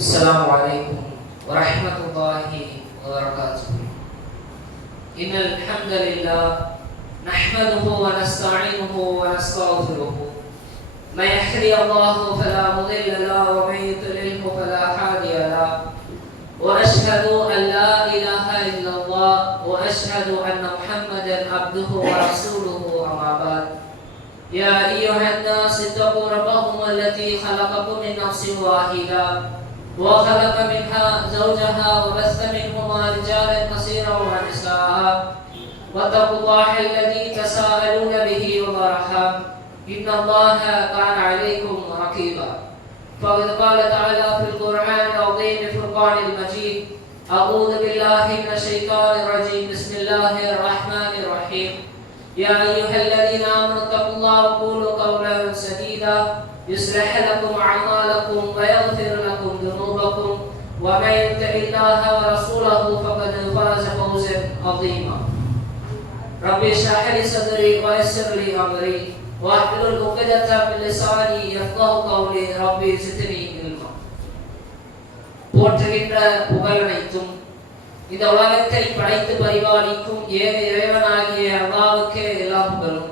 السلام عليكم ورحمة الله وبركاته. إن الحمد لله نحمده ونستعينه ونستغفره. من يهدي الله فلا مضل له ومن يضلل فلا هادي له. وأشهد أن لا إله إلا الله وأشهد أن محمدا عبده ورسوله. أما بعد، يا أيها الناس اتقوا ربكم الذي خلقكم من نفس واحدة وخلق منها زوجها وبث منهما رجالا كثيرا ونساء، واتقوا الله الذي تساءلون به والأرحام إن الله كان عليكم رقيبا. فقد قال تعالى في القرآن العظيم الفرقان المجيد: أعوذ بالله من الشيطان الرجيم، بسم الله الرحمن الرحيم. يا أيها الذين آمنوا اتقوا الله وقولوا قولا سديدا يصلح لكم أعمالكم ويغفر لكم ذنوبكم ومن يطع الله ورسوله فقد فاز فوزا عظيما. رب اشرح لي صدري ويسر لي أمري واحلل عقدة من لساني يفقهوا قولي رب زدني علما. போற்றுகின்ற புகழனைத்தும் இந்த உலகத்தை படைத்து பரிபாலிக்கும் ஏக இறைவனாகிய அல்லாஹ்வுக்கே எல்லா புகழும்.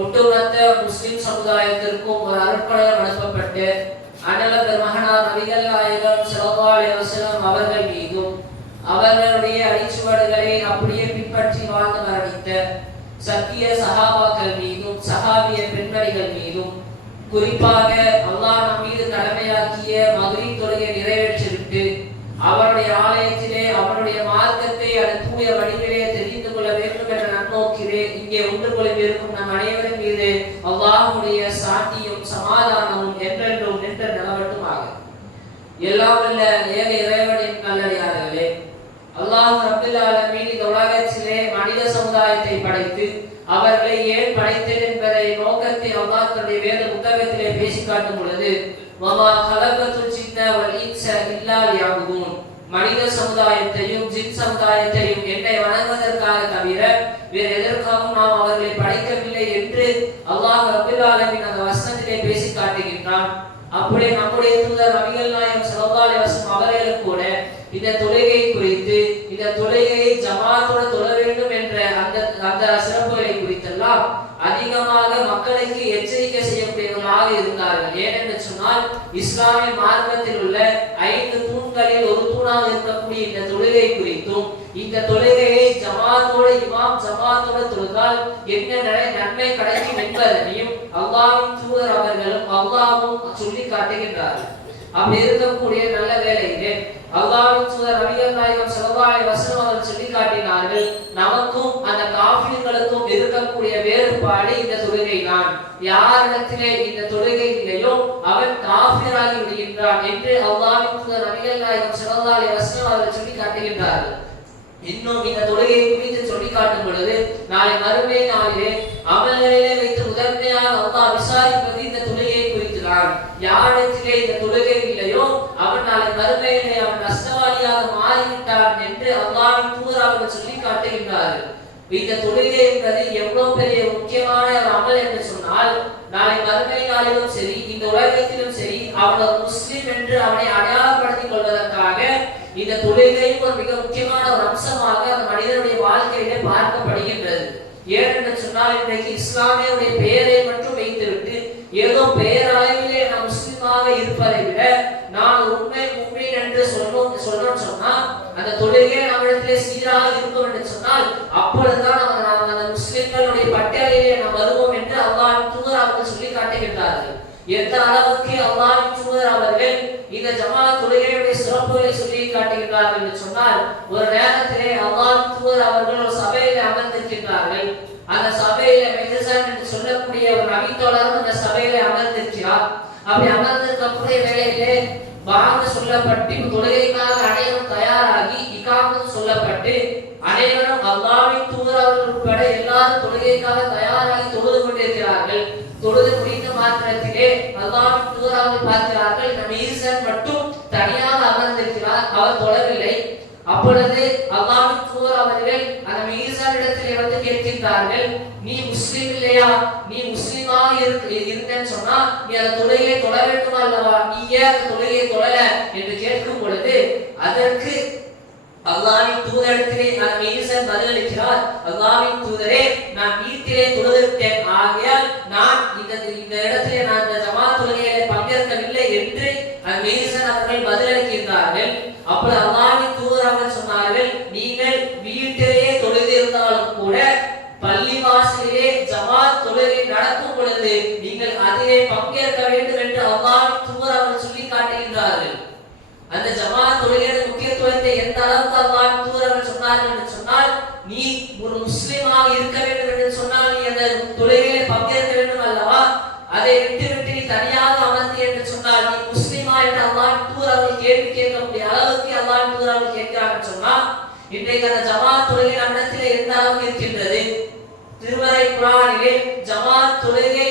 ஒட்டுமொத்த முஸ்லிம் சமுதாயத்திற்கும் ஒரு அருட்படையம் அனுப்பப்பட்டு அண்ணல பெருமகனார் நபிகள் நாயகம் ஸல்லல்லாஹு அலைஹி வஸல்லம் அவர்கள் மீதும் அவர்களுடைய அடிச்சுவடுகளை அப்படியே பின்பற்றி வாழ்ந்து மரணித்த சத்திய சஹாபாக்கள் மீதும் சஹாபிய பெண்மணிகள் மீதும் குறிப்பாக அல்லாஹ் நம் மீது கடமையாக்கிய மக்ரிப் தொழுகை நிறைவேற்றிவிட்டு அவருடைய ஆலயத்திலே அவருடைய மார்க்கத்தை அதன் தூய வடிவிலே தெரிந்து கொள்ள வேண்டும் என்ற நன்னோக்கிலே இங்கே ஒன்று கொள்ளிருக்கும் நம் அனைவரின் மீது அல்லாஹ்வுடைய சாந்தியும் சமாதானமும் என்றென்றும் நின்று நிலவட்டுமாக. எல்லாம் வல்ல ஏக இறைவனின் நல்லடியார்களே, அல்லாஹ் ரப்பல் ஆலமீன் இந்த உலகத்திலே மனித சமுதாயத்தை படைத்து அவர்களை ஏன் படைத்தேன் என்பதை நோக்கத்தை அல்லாஹ் தன்னுடைய வேத புத்தகத்திலே பேசி காட்டும் பொழுது, வமா கலகத்துல் ஜின்ன வல் இன்ஸ இல்லா லியஅபுதூன், மனித சமுதாயத்தையும் ஜின் சமுதாயத்தையும் என்னை வணங்குவதற்காக தவிர வேறு எதற்காகவும் நாம் அவர்களை படைக்கவில்லை என்று அல்லாஹ் ரப்பல் ஆலமீன் அந்த வசனத்திலே பேசி காட்டுகின்றான். அப்படியே நம்முடைய தூதர் நபிகள் நாயகம் ஸல்லல்லாஹு அலைஹி வஸல்லம் அவர்களும் கூட இந்த தொழுகை குறித்து, இந்த தொழுகையை ஜமாத்தோடு தொழ வேண்டும் என்ற அந்த சிறப்புகளை குறித்தெல்லாம் அதிகமாக மக்களுக்கு எச்சரிக்கை செய்யக்கூடியவர்களாக இருந்தார்கள். ஏனென்று சொன்னால், இஸ்லாமிய மார்க்கத்தில் உள்ள 5 தூண்களில் ஒரு தூணாக இருக்கக்கூடிய இந்த தொழுகை குறித்தும், இந்த தொழுகையை ஜமாத்தோடு இமாம் ஜமாத்தோடு தொழுதால் என்ன நன்மை கிடைக்கும் என்பதனையும் அல்லாஹ்வின் தூதர் அவர்களும் அல்லாஹ்வும் சொல்லி காட்டுகின்றார்கள். அப்படி இருக்கக்கூடிய நல்ல வேளையிலே அல்லாஹ்வின் தூதர் நபிகள் நாயகம் ஸல்லல்லாஹு அலைஹி வஸல்லம் அவர்கள் சொல்லி காட்டினார்கள், நமக்கும் அந்த காஃபிர்களுக்கும் இருக்கக்கூடிய வேறுபாடு இந்த தொழுகை தான். யாரிடத்திலே இந்த தொழுகை இல்லையோ அவன் காஃபிராகி விடுகின்றான் என்று அல்லாஹ்வின் தூதர் நபிகள் நாயகம் ஸல்லல்லாஹு அலைஹி வஸல்லம் அவர்கள் சொல்லி காட்டுகின்றார்கள். இன்னும் இந்த தொழுகையை குறித்து சொல்லி காட்டும் பொழுது, நாளை மறுமை நாளிலே அமல்களிலே வைத்து முதன்மையாக அல்லாஹ் விசாரிப்பது இந்த தொழுகையை குறித்துதான். யாரிடத்திலே இந்த தொழுகை இல்லையோ அவன் நாளை மறுமையிலே அவன் நஷ்டவாளியாக மாறிவிட்டான் என்று அல்லாஹ்வின் தூதர் அவர்கள் சொல்லி காட்டுகின்றார்கள். இந்த தொழுகை என்பது எவ்வளவு பெரிய முக்கியமான ஒரு அமல் என்று சொன்னால், நாளை மறுமை நாளிலும் சரி இந்த உலகத்திலும் சரி அவன் ஒரு முஸ்லிம் என்று அவனை அடையாளப்படுத்திக் கொள்வதற்காக இந்த தொழுகையும் ஒரு மிக முக்கியமான ஒரு அம்சமாக அந்த மனிதனுடைய வாழ்க்கையிலே பார்க்கப்படுகின்றது. ஏனென்று சொன்னால், இன்றைக்கு இஸ்லாமியருடைய பெயரை மட்டும் வைத்துவிட்டு ஏதோ பெயர் அளவிலே நாம் முஸ்லிமாக இருப்பதை விட நான் உண்மை முஃமின் என்று சொன்னோம் சொன்னால் அந்த தொழுகை நம்மிடத்திலே சீராக இருக்கும் என்று சொன்னால் அப்பொழுதுதான் நாம் அந்த முஸ்லிம்களுடைய பட்டியலிலே நாம் வருவோம் என்று அல்லாஹ்வின் தூதர் அவர்கள் சொல்லி காட்டுகின்றார்கள். எந்த அளவுக்கு அல்லாஹ்வின் தூதர் அவர்கள் இந்த ஜமாத் தொழுகையுடைய சிறப்புகளை சொல்லி காட்டுகின்றார்கள் என்று சொன்னால், ஒரு நேரத்திலே அல்லாஹ்வின் தூதர் அவர்கள் ஒரு சபையிலே அமர்ந்திருக்கின்றார்கள். அந்த சபையில மெஹ்சன் என்று சொல்லக்கூடிய ஒரு நபித்தோழரும் அந்த சபையிலே அமர்ந்திருக்கிறார். அப்படி அமர்ந்திருக்கக்கூடிய வேளையிலே பாங்கு சொல்லப்பட்டு தொழுகைக்காக அனைவரும் தயாராகி இகாமத் சொல்லப்பட்டு அனைவரும் அல்லாஹ்வின் தூதர் உட்பட எல்லாரும் தொழுகைக்காக தயாராகி தொழுது கொண்டிருக்கிறார்கள். தொழுது முடிந்த மாத்திரத்திலே அல்லாஹ்வின் தூதர் பார்க்கிறார்கள், மெஹ்சன் மட்டும் தனியாக அமர்ந்திருக்கிறார், அவர் தொழவில்லை. அப்பொழுது அல்லாஹ்வின் தூதர் அவர்கள் அந்த மீசானிடத்திலே வந்து கேட்கின்றார்கள், நீ முஸ்லிம் இல்லையா? நீ முஸ்லிமாக இருந்தேன்னு சொன்னா நீ அந்த தொழுகையை தொழ வேண்டும் அல்லவா? நீ ஏன் அந்த தொழுகையை தொழல என்று கேட்கும் பொழுது அதற்கு அல்லாஹ்வின் தூதரிடத்திலே அந்த மீசான் பதிலளிக்கிறார், அல்லாஹ்வின் தூதரே, நான் வீட்டிலே தொழுதுவிட்டேன், ஆகையால் நான் இந்த இடத்திலே நான் இந்த ஜமாத் தொழுகையிலே பங்கேற்கவில்லை என்று அந்த மீசான் அவர்கள் பதிலளிக்கின்றார்கள். அப்பொழுது அல்லாஹ்வின் தூதர் அவர்கள் சொன்னார்கள், நீங்கள் வீட்டிலே தொழுது இருந்தாலும் கூட பள்ளிவாசலிலே ஜமாத் தொழுகை நடக்கும் பொழுது நீங்கள் அதிலே பங்கேற்க வேண்டும் என்று அல்லாஹ்வின் தூதர் அவர்கள் சொல்லி காட்டுகின்றார்கள். அந்த ஜமாத் தொழுகையின் முக்கியத்துவத்தை எந்த அளவுக்கு அல்லாஹ்வின் தூதர் அவர்கள் சொன்னார்கள் என்று சொன்னால், நீ ஒரு முஸ்லிமாக இருக்க வேண்டும் என்று சொன்னால் நீ அந்த தொழுகையில் பங்கேற்க வேண்டும் அல்லவா? அதை விட்டு நீ தனியாக அமர்ந்து என்று சொன்னால் நீ முஸ்லிமா என்று அல்லாஹ்வின் தூதர் அவர்கள் கேள்வி கேட்கக்கூடிய அளவுக்கு அல்லாஹ்வின் தூதர் அவர்கள் கேட்கிறார்கள் சொன்னால், இன்றைக்கு அந்த ஜமாத் தொழுகை நம்மிடத்தில் எந்த அளவுக்கு இருக்கின்றது? திருமறை குர்ஆனிலே ஜமாத் தொழுகை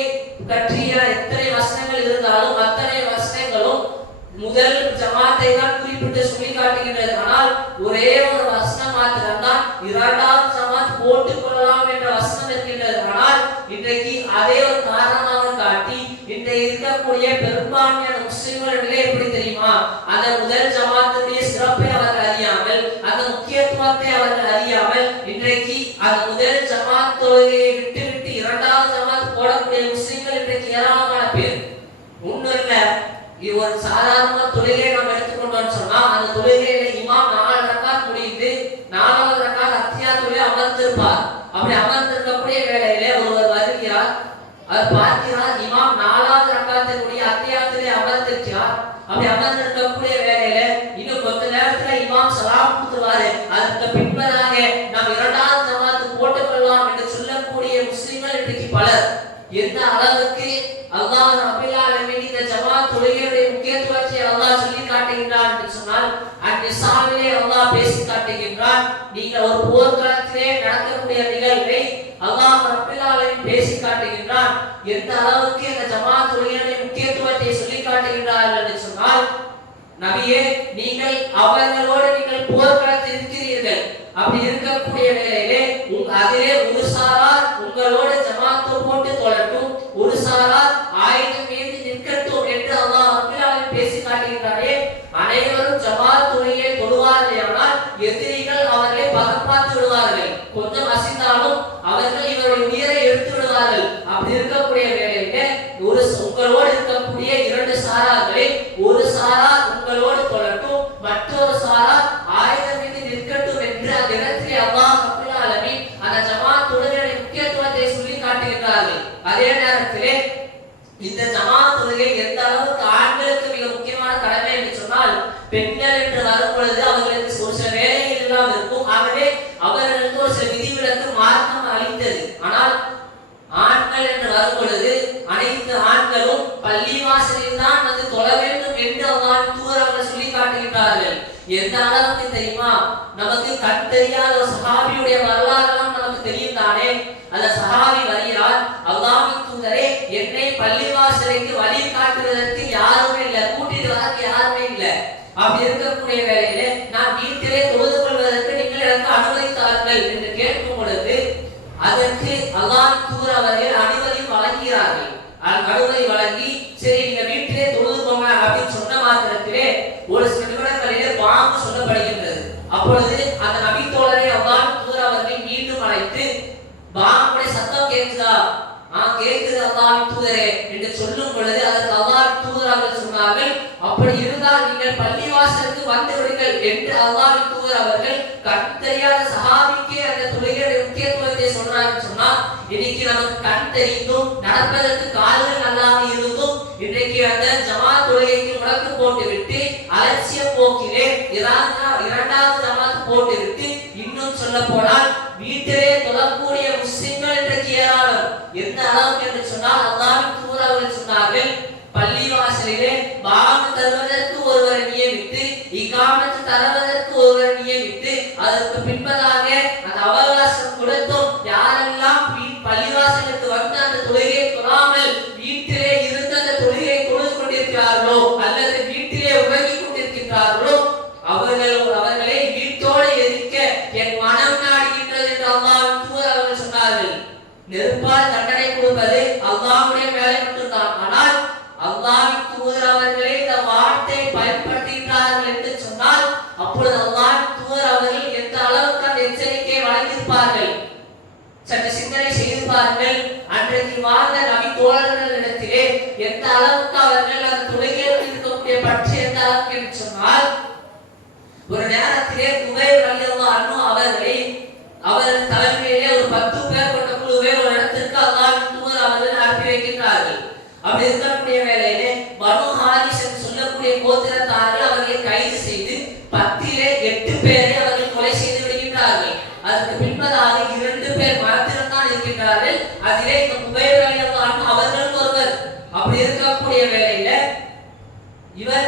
பற்றிய எத்தனை வசனங்கள் இருந்தாலும் அத்தனை வசனங்களும் முதல் ஜமாத்தை தான் குறிப்பிட்டு சொல்லி காட்டுகின்றது. ஆனால் ஒரே ஒரு வசனம் மாத்திரம்தான் இரண்டாவது ஜமாத் போட்டுக் கொள்ளலாம் என்ற வசனம் இருக்கின்றது. ஆனால் இன்றைக்கு அதே ஒரு காரணமாக காட்டி இன்றைக்கு இருக்கக்கூடிய பெரும்பான்மையான முஸ்லிம்கள் நிலை எப்படி தெரியுமா? அந்த முதல் ஜமாத்துடைய சிறப்பை அவர்கள் அறியாமல், அந்த முக்கியத்துவத்தை அவர்கள் அறியாமல் இன்றைக்கு அந்த முதல் ஜமாத் தொழுகையை விட்டு இரண்டாவது ஜமாத் போடக்கூடிய முஸ்லிம்கள் இன்றைக்கு ஏராளமான பேர். ஒன்றும் இல்லை, இது ஒரு சாதாரண தொழுகையை நாம் எடுத்துக்கொண்டோம்னு சொன்னா அந்த தொழுகையில இமாம் 4 ரக்காத் முடிந்து 4வது ரக்காத் அத்தியாயத்திலே அமர்ந்திருப்பார். அப்படி அமர்ந்திருக்கக்கூடிய வேளையிலே ஒருவர் வருகிறார், அவர் பார்க்கிறார் இமாம் 4வது ரக்காத்தினுடைய அத்தியாயத்திலே அமர்ந்திருக்கிறார். அப்படி அமர்ந்திருக்கக்கூடிய வேளையில இன்னும் கொஞ்ச நேரத்துல இமாம் சலாம் கொடுத்துருவாரு, அதற்கு பின்பதாக நாம் இரண்டாவது ஜமாத்து போட்டுக் கொள்ளலாம் என்று சொல்லக்கூடிய முஸ்லிம்கள் இன்றைக்கு பலர். எந்த அளவுக்கு அல்லாஹ் ரப்பல் ஆலமீன் இந்த ஜமாத் தொழுகையுடைய முக்கியத்துவத்தை அல்லாஹ் சொல்லி காட்டுகின்றான் என்று சொன்னால், அந்நிசாவிலே அல்லாஹ் பேசி காட்டுகின்றான். நீங்கள் ஒரு போர்க்களத்திலே நடக்கக்கூடிய நிகழ்வை அல்லாஹ் ரப்பல் ஆலமீன் பேசி காட்டுகின்றான். எந்த அளவுக்கு இந்த ஜமாத் தொழுகையுடைய முக்கியத்துவத்தை சொல்லி காட்டுகின்றார்கள் என்று சொன்னால், நபியே, நீங்கள் அவர்களோடு நீங்கள் போர்க்களத்தில் இருக்கிறீர்கள். அப்படி இருக்கக்கூடிய வேளையிலே அதிலே ஒரு சாரார் உங்களோடு ஜமாத்து போட்டு தொழட்டும், ஒரு சாரார் ஆயுதம் ஏந்தி நிற்கட்டும் என்று அல்லாஹ் ரப்பல் ஆலமீன் பேசி காட்டுகின்றாரே. அனைவரும் ஜமாத் தொழுகையை தொழுவார்களானால் எதிரிகள் அவர்களை பகப்பாத்து விடுவார்கள், கொஞ்சம் அசைந்தாலும் அவர்கள் இவருடைய உயிரை எடுத்து விடுவார்கள். அப்படி இருக்கக்கூடிய வேளையிலே உங்களோடு இருக்கக்கூடிய 2 சாரார்களை ஒரு சாரார் உங்களோடு தொழட்டும், மற்றொரு சாரார் ஆயுதம் ஏந்தி நிற்கட்டும் என்று அந்த இடத்திலே அல்லாஹ் ரப்பல் ஆலமீன் அந்த ஜமாத் தொழுகையுடைய முக்கியத்துவத்தை சொல்லி காட்டுகின்றார்கள். அதே நேரத்திலே இந்த ஜமாத் தொழுகை எந்த அளவுக்கு ஆண்களுக்கு மிக முக்கியமான கடமை என்று சொன்னால், பெண்கள் என்று வரும் பொழுது அவர்களுக்கு ஒரு சில வேலைகள் எல்லாம் இருக்கும். ஆகவே அவர்களுக்கு ஒரு சில விதிவிலக்கு மார்க்கம் அளித்தது. ஆனால் ஆண்கள் என்று வரும் பொழுது அனைத்து ஆண்களும் பள்ளிவாசலில் தான் வந்து தொழ வேண்டும் என்று அல்லாஹ்வின் தூதர் அவர்கள் சொல்லி காட்டுகின்றார்கள். எந்த அளவுக்கு தெரியுமா? நமக்கு கண் தெரியாத ஒரு சஹாபியுடைய வரலாறுலாம் நமக்கு தெரியும் தானே. அந்த சஹாபி வருகிறார், அல்லாஹ்வின் தூதரே, என்னை பள்ளிவாசலுக்கு வழி காட்டுவதற்கு யாருமே இல்லை, கூட்டிட்டு வரக்கு யாருமே இல்லை. அப்படி இருக்கக்கூடிய வேளையிலே நான் வீட்டிலே தொழுது கொள்வதற்கு நீங்கள் எனக்கு அனுமதி தாருங்கள் என்று கேட்கும் பொழுது அதற்கு அல்லாஹ்வின் தூதர் அவர்கள் அனுமதி வழங்குகிறார்கள். அனுமதி வழங்கி சரி நீங்க வீட்டிலே தொழுது போங்க அப்படின்னு சொன்ன மாத்திரத்திலே ஒரு சில நிமிடங்களிலே பாங்கு சொல்லப்படுகின்றது. அப்பொழுது அந்த நபி தோழரை அல்லாஹ்வின் தூதர் அவர்கள் மீண்டும் அழைத்து, பாங்குடைய சத்தம் கேட்குதா? கேட்குது அல்லாஹ்வின் தூதரே என்று சொல்லும் பொழுது அதற்கு அல்லாஹ்வின் தூதர் அவர்கள் சொன்னார்கள், அப்படி இருந்தால் நீங்கள் பள்ளிவாசலுக்கு வந்து விடுங்கள் என்று அல்லாஹ்வின் தூதர் அவர்கள் கண் தெரியாத சஹாபிக்கே அந்த தொழுகையுடைய முக்கியத்துவத்தை சொல்றாங்கன்னு சொன்னா, இன்னைக்கு நமக்கு கண் தெரிந்தும் நடப்பதற்கு கால்கள் நல்லாக இருந்தும் இன்றைக்கு அந்த ஜமாத் தொழுகைக்கு முடக்கு போட்டு விட்டு அலட்சிய போக்கிலே இரண்டாவது ஜமாத் போட்டு விட்டு இன்னும் சொல்ல போனால் வீட்டிலே தொழக்கூடிய முஸ்லிம்கள் இன்றைக்கு ஏராளம். எந்த அளவுக்கு என்று சொன்னால் அல்லாஹ்வின் தூதர் அவர்கள் சொன்னார்கள், பள்ளிவாசலிலே பாங்கு தருவதற்கு ஒருவரை நியமித்து இகாமத் தருவதற்கு ஒருவரை நியமித்து அதற்கு பின்பதாக அந்த அவகாசம் கொடுத்தும் யாரெல்லாம் பள்ளிவாசலுக்கு வந்து அந்த தொழுகையை தொழாமல் வீட்டிலே இருந்து அந்த தொழுகையை தொழுது கொண்டிருக்கிறார்களோ அல்லது வீட்டிலே உறங்கிக் கொண்டிருக்கின்றார்களோ அவர்களை வீட்டோடு எந்த அளவுக்கு அவர்கள் அந்த தொழுகையில் இருக்கக்கூடிய பற்றி எந்த அளவுக்கு என்று சொன்னால், ஒரு நேரத்திலே குபைர் ரலியல்லாஹு அன்ஹு அவர்களை அவர் தலைமையிலே ஒரு 10 பேர் கொண்ட குழுவை ஒரு இடத்திற்கு அல்லாஹ்வின் தூதர் அவர்கள் அனுப்பி வைக்கின்றார்கள். அப்படி இருக்கக்கூடிய வேளையிலே பனு ஹாரிஸ் என்று சொல்லக்கூடிய கோத்திரத்தார்கள் அவர்களை கைது செய்து 10லே 8 பேரை அவர்கள் கொலை செய்து விடுகின்றார்கள். அதற்கு பின்பதாக 2 பேர் மரத்தில்தான் இருக்கின்றார்கள். அதிலே இந்த குபைர் ரலியல்லாஹு அன்ஹு அவர்கள் ஒருவர். அப்படி இருக்கக்கூடிய வேளையில இவர்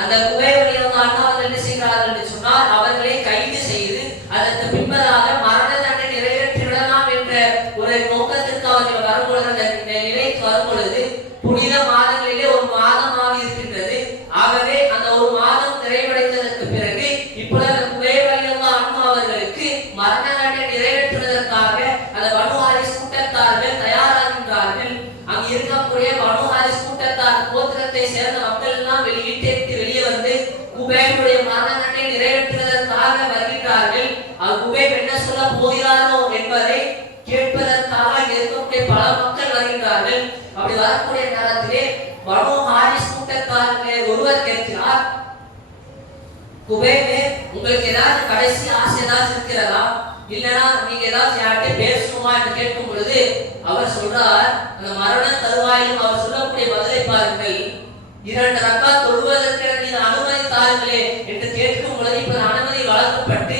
அந்த குபைர் ரலியல்லாஹு அன்ஹு அவர்கள் என்ன செய்கிறார்கள் என்று சொன்னால், அவர்களை கைது செய்து அதற்கு பின்பதாக மரண தண்டனை நிறைவேற்றிவிடலாம் என்ற ஒரு நோக்கத்திற்கு அவர்கள் வரும்பொழுது, அந்த நிலைக்கு வரும்பொழுது புனித மாதங்களிலே ஒரு மாதமாக இருக்கின்றது. ஆகவே அந்த ஒரு மாதம் நிறைவடைந்ததற்கு பிறகு இப்பொழுது அந்த குபைர் ரலியல்லாஹு அன்ஹு அவர்களுக்கு மரண தண்டனை நிறைவேற்றுவதற்காக அந்த பனு ஹாரிஸ் கூட்டத்தார்கள் தயாராகின்றார்கள். அங்கு இருக்கக்கூடிய பனு ஹாரிஸ் கூட்டத்தார் கோத்திரத்தை சேர்ந்த மக்கள் எல்லாம் வெளியே வந்து குபைருடைய மரண தண்டனை நிறைவேற்றுவதற்காக வருகின்றார்கள். குபைர் என்ன சொல்ல போகிறாரோ என்பதை கேட்பதற்காக இருக்கக்கூடிய பல மக்கள் வருகின்றார்கள். அப்படி வரக்கூடிய நேரத்திலே பனு ஹாரிஸ் கூட்டத்தாரிலே ஒருவர் கேட்கிறார், குபைரே, உங்களுக்கு ஏதாவது கடைசி ஆசை ஏதாவது இருக்கிறதா, இல்லனா நீங்க ஏதாவது யார்கிட்ட பேசணுமா என்று கேட்கும் பொழுது அவர் சொல்றார், அந்த மரண தருவாயிலும் அவர் சொல்லக்கூடிய பதிலை பாருங்கள், 2 ரக்காத் தொழுவதற்கு நீங்க அனுமதி தாருங்களே என்று கேட்கும் பொழுது இப்ப அனுமதி வழங்கப்பட்டு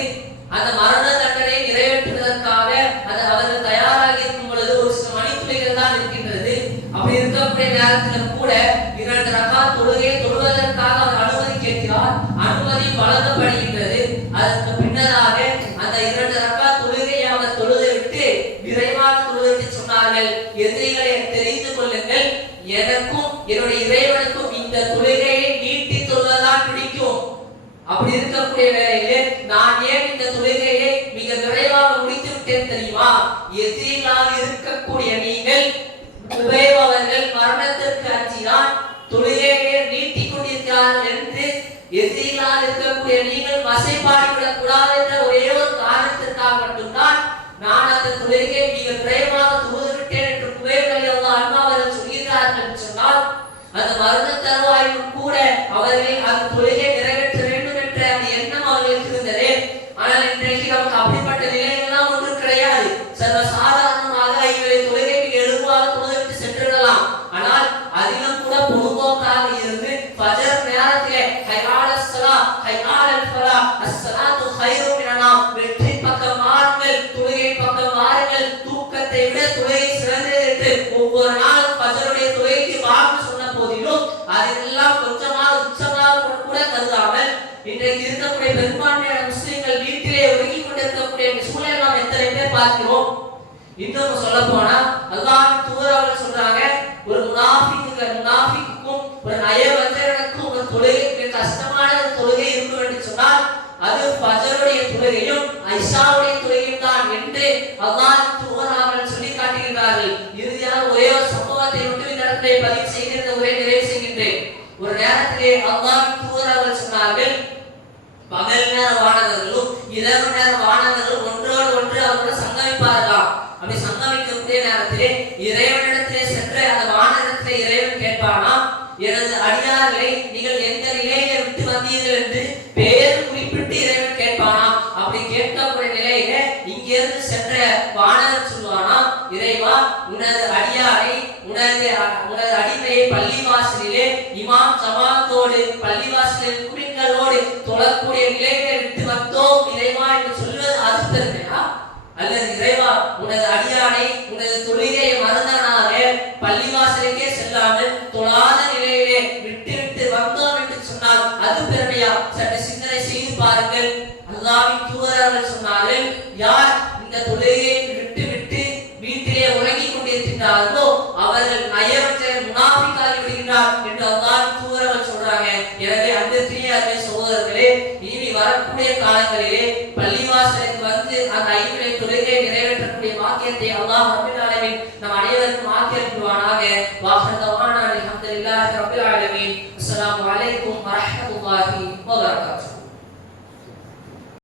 அந்த மரண தண்டனை நிறைவேற்றுவதற்காக அவர்கள் தயாராக இருக்கும் பொழுது ஒரு சில மணித்துளிகள் தான் இருக்கின்றது. அப்படி இருக்கக்கூடிய நேரத்தில் கூட 2 ரக்காத் தொழுவதற்காக அவர் அனுமதி கேட்கிறார். அனுமதி வழங்கப்படுகின்றது. அதற்கு பின்னதாக அந்த 2 ரக்காத் தொழுகையை அவர் தொழுது விட்டு விரைவாக தொழுவதற்கு சொன்னார்கள், எதிரிகளை தெரிந்து கொள்ளுங்கள், எனக்கும் என்னுடைய இறைவனுக்கும் இந்த தொழுகையை நீட்டி தொழுவதுதான் பிடிக்கும். அப்படி இருக்கக்கூடிய வேளையிலே நான் ஏன் இந்த தொழுகையை மிக விரைவாக முடித்து விட்டேன் தெரியுமா? எதிரிகளாக இருக்கக்கூடிய நீங்கள் குபைர் அவர்கள் மரணத்திற்கு அஞ்சிதான் தொழுகையை நீட்டிக் கொண்டிருக்கிறார்கள் என்று எதிரிகளாக இருக்கக்கூடிய நீங்கள் வசைபாடிவிடக் கூடாது என்ற ஒரே ஒரு காரணத்திற்காக மட்டும்தான் நான் அந்த தொழுகையை மிக விரைவாக தொழுது விட்டேன் என்று குபைர் ரலியல்லாஹு அன்ஹு அவர்கள் சொல்கிறார்கள் என்று சொன்னால், அந்த மரண தருவாயிலும் கூட அவர்கள் அந்த தொழுகையை நிறைவேற்ற வேண்டும் என்ற அந்த எண்ணம் அவர்களுக்கு இருந்தது. ஆனால் இன்றைக்கு நமக்கு அப்படிப்பட்ட நிலையெல்லாம் ஒன்று கிடையாது. சர்வ சாதாரணமாக இவரை தொழுகை மிக எளிதாக தொழுதுவிட்டு சென்றுவிடலாம். ஆனால் அதிலும் கூட பொதுபோக்காக இருந்து ஃபஜர் நேரத்திலே ஹையாலஸ் ஸலா ஹையாலல் ஃபலா அஸ்ஸலாத்து கைரும் மினன்னாம், வெற்றி பக்கம் வாருங்கள், தொழுகை பக்கம் வாருங்கள், தூக்கத்தை விட தொழுகை சிறந்தது என்று ஒவ்வொரு நாளும் ஃபஜருடைய தொழுகைக்கு வாக்கு சொன்ன போதிலும் அதெல்லாம் கொஞ்சமாக உச்சமாக கூட கருதாமல் இன்றைக்கு இருக்கக்கூடிய பெரும்பான்மையான முஸ்லிம்கள் வீட்டிலே ஒதுங்கி கொண்டிருக்கக்கூடிய சூழலை நாம் எத்தனை பேர் பார்க்கிறோம்? இன்னும் சொல்ல போனா அல்லாஹ்வின் தூதர் அவர்கள் சொல்றாங்க, ஒரு முனாஃபிக்குக்கும் ஒரு நயவஞ்சகனுக்கும் ஒரு தொழுகை கஷ்டமான தொழுகை இருக்கும் என்று சொன்னால் அது ஃபஜருடைய தொழுகையும் ஐஷாவுடைய தொழுகையும் தான் என்று அல்லாஹ்வின் தூதர் அவர்கள் சொல்லி காட்டுகிறார்கள். இறுதியாக ஒரே ஒரு சம்பவத்தை மட்டும் இந்த இடத்திலே பதிவு செய்கின்ற ஒரே நிறைவு செய்கின்றேன். ஒரு நேரத்திலே அல்லாஹ்வின் தூதர் அவர்கள் சொன்னார்கள், பகல் நேர வானவர்களும் இரவு நேர வானவர்களும் ஒன்றோடு ஒன்று அவர்கள் சங்கமிப்பார்களாம். அப்படி சங்கமிக்கக்கூடிய நேரத்திலே இறைவனிடத்திலே சென்ற அந்த வானத்திலே இறைவன் கேட்பானாம், எனது அடியார்களை நீங்கள் எந்த நிலையில விட்டு வந்தீர்கள் என்று பெயர் குறிப்பிட்டு இறைவன் கேட்பானாம். அப்படி கேட்கக்கூடிய நிலையில இங்கிருந்து சென்ற வானவர் சொல்வானாம், இறைவா, உனது அடியாரை உனது அடிமையை பள்ளிவாசலிலே இமாம் ஜமாத்தோடு பள்ளிவாசலில் குடிங்களோடு தொழக்கூடிய நிலையை விட்டு வந்தோம் இறைவா என்று சொல்வது அது பெருமையா? அல்லது இறைவா, உனது அடியானை உனது தொழுகையை மறந்தனாக பள்ளிவாசலுக்கே செல்லாமல் தொழாத நிலையிலே விட்டு வந்தோம் என்று சொன்னால் அது பெருமையா? சற்று சிந்தனை செய்து பாருங்கள். அல்லாஹ்வின் தூதர் அவர்கள் சொன்னார்கள், யார் இந்த தொழுகையை விட்டு வீட்டிலே உறங்கிக் கொண்டிருக்கிறார்களோ அவர்கள் நயவஞ்சக முனாஃபிக்காகி விடுகிறார் என்று அல்லாஹ்வின் தூதர் அவர்கள் சொல்றாங்க. எனவே அன்பிற்குரிய சகோதரர்களே, இனி வரக்கூடிய காலங்களிலே பள்ளிவாசலுக்கு வந்து அந்த 5 தொழுகையை நிறைவேற்றக்கூடிய வாக்கியத்தை அல்லாஹ் ரப்பல் ஆலமீன் நம் அனைவருக்கும் ஆக்கியருள்வானாக. வாஹர் தவானா அல்ஹம்துலில்லாஹி ரப்பில் ஆலமீன். அஸ்ஸலாமு அலைக்கும் வரஹ்மத்துல்லாஹி வபரகாத்துஹு.